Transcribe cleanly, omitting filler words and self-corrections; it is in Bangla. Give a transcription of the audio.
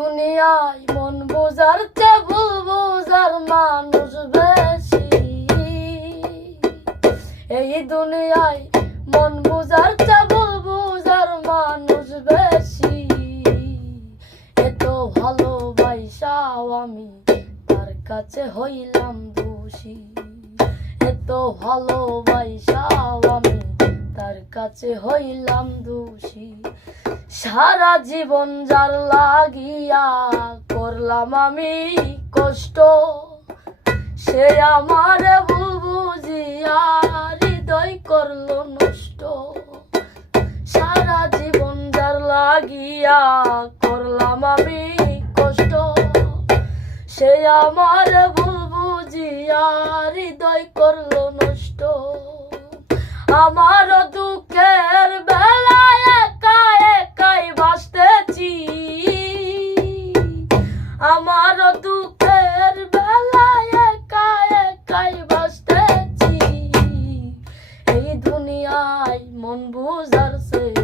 দুনিয়ায় মন বোঝার চেয়ে ভুল বোঝার মানুষ বেশি। এই দুনিয়ায় মন বোঝার চেয়ে ভুল বোঝার মানুষ বেশি। এত ভালোবাসাও আমি তার কাছে হইলাম দোষী। এত ভালোবাসাও আমি তার কাছে হইলাম দোষী। সারা জীবন যার লাগিয়া করলাম আমি কষ্ট, সে আমার ভুল বুঝিয়া হৃদয় করলো নষ্ট। সারা জীবন যার লাগিয়া করলাম আমি কষ্ট, সে আমার ভুল বুঝিয়া হৃদয় করলো নষ্ট। আমার দুঃখের বেলায় একা একাই বাসতেছি, আমার দুঃখের বেলায় একা একাই বাসতেছি। এই দুনিয়ায় মন বুঝার চেয়ে